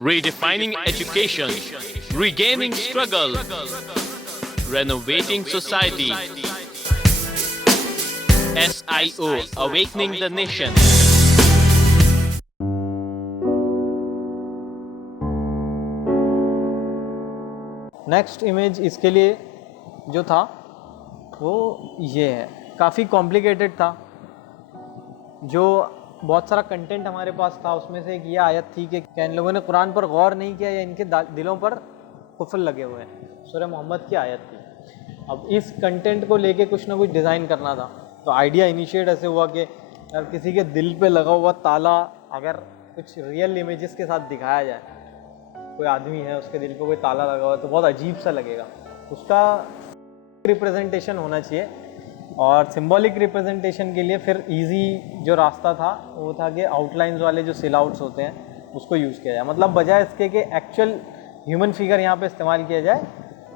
Redefining education, regaining struggle, renovating society. SIO, awakening the nation. Next image इसके लिए जो था वो ये है, काफ़ी कॉम्प्लिकेटेड था। जो बहुत सारा कंटेंट हमारे पास था उसमें से एक ये आयत थी कि क्या इन लोगों ने कुरान पर गौर नहीं किया या इनके दिलों पर कुफल लगे हुए हैं। सूरह मोहम्मद की आयत थी। अब इस कंटेंट को लेके कुछ ना कुछ डिज़ाइन करना था, तो आइडिया इनिशिएट ऐसे हुआ कि यार किसी के दिल पे लगा हुआ ताला अगर कुछ रियल इमेजेस के साथ दिखाया जाए, कोई आदमी है उसके दिल पे कोई ताला लगा हुआ है तो बहुत अजीब सा लगेगा। उसका रिप्रेजेंटेशन होना चाहिए, और सिंबॉलिक रिप्रेजेंटेशन के लिए फिर इजी जो रास्ता था वो था कि आउटलाइंस वाले जो सिल आउट्स होते हैं उसको यूज़ किया जाए। मतलब बजाय इसके कि एक्चुअल ह्यूमन फिगर यहाँ पे इस्तेमाल किया जाए,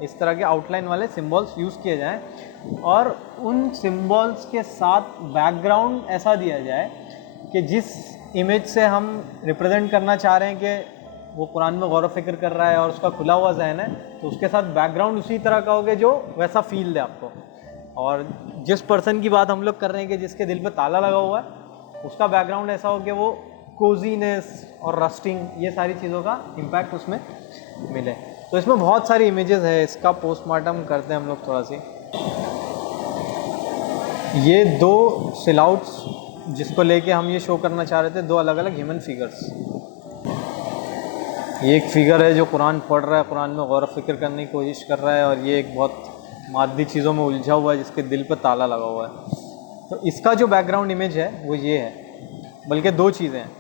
इस तरह के आउटलाइन वाले सिंबल्स यूज़ किए जाएं, और उन सिंबल्स के साथ बैकग्राउंड ऐसा दिया जाए कि जिस इमेज से हम रिप्रेजेंट करना चाह रहे हैं कि वो कुरान में गौर व फिक्र कर रहा है और उसका खुला हुआ जहन है, तो उसके साथ बैकग्राउंड उसी तरह का हो कि जो वैसा फील दे आपको। और जिस पर्सन की बात हम लोग कर रहे हैं कि जिसके दिल पे ताला लगा हुआ है, उसका बैकग्राउंड ऐसा हो कि वो कोजीनेस और रस्टिंग, ये सारी चीज़ों का इम्पैक्ट उसमें मिले। तो इसमें बहुत सारी इमेजेस है, इसका पोस्टमार्टम करते हैं हम लोग थोड़ा सी। ये दो सिलआउट्स जिसको लेके हम ये शो करना चाह रहे थे, दो अलग अलग ह्यूमन फिगर्स। ये एक फिगर है जो कुरान पढ़ रहा है, कुरान में गौर व फिक्र करने की कोशिश कर रहा है, और ये एक बहुत मादी चीज़ों में उलझा हुआ है जिसके दिल पर ताला लगा हुआ है। तो इसका जो बैकग्राउंड इमेज है वो ये है, बल्कि दो चीज़ें हैं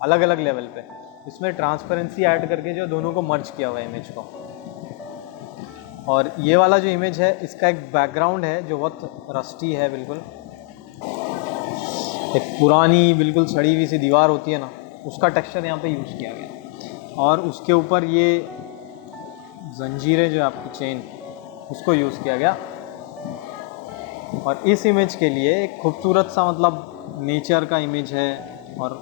अलग अलग लेवल पे। इसमें ट्रांसपेरेंसी ऐड करके जो दोनों को मर्ज किया हुआ है इमेज को। और ये वाला जो इमेज है इसका एक बैकग्राउंड है जो बहुत रस्टी है, बिल्कुल एक पुरानी बिल्कुल सड़ी हुई सी दीवार होती है ना, उसका टेक्सचर यहाँ पे यूज़ किया गया, और उसके ऊपर ये जंजीरें जो आपकी चेन, उसको यूज़ किया गया। और इस इमेज के लिए एक खूबसूरत सा मतलब नेचर का इमेज है, और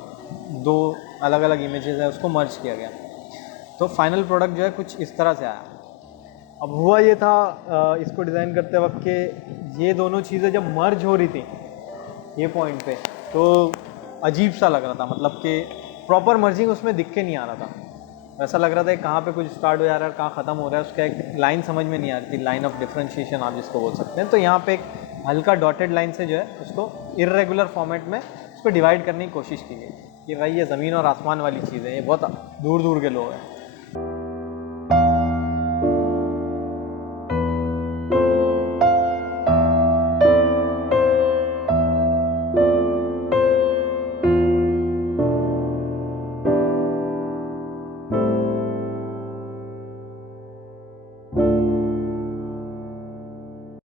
दो अलग अलग इमेजेस है उसको मर्ज किया गया। तो फाइनल प्रोडक्ट जो है कुछ इस तरह से आया। अब हुआ ये था इसको डिज़ाइन करते वक्त कि ये दोनों चीज़ें जब मर्ज हो रही थी ये पॉइंट पे, तो अजीब सा लग रहा था, मतलब कि प्रॉपर मर्जिंग उसमें दिख के नहीं आ रहा था। ऐसा लग रहा था कि कहाँ पे कुछ स्टार्ट हो जा रहा है और कहाँ ख़त्म हो रहा है, उसका एक लाइन समझ में नहीं आ रही थी, लाइन ऑफ डिफ्रेंशिएशन आप जिसको बोल सकते हैं। तो यहाँ पे एक हल्का डॉटेड लाइन से जो है उसको इर्रेगुलर फॉर्मेट में उसको डिवाइड करने की कोशिश की गई कि भाई ये ज़मीन और आसमान वाली चीज़ है, ये बहुत दूर दूर के लोग हैं।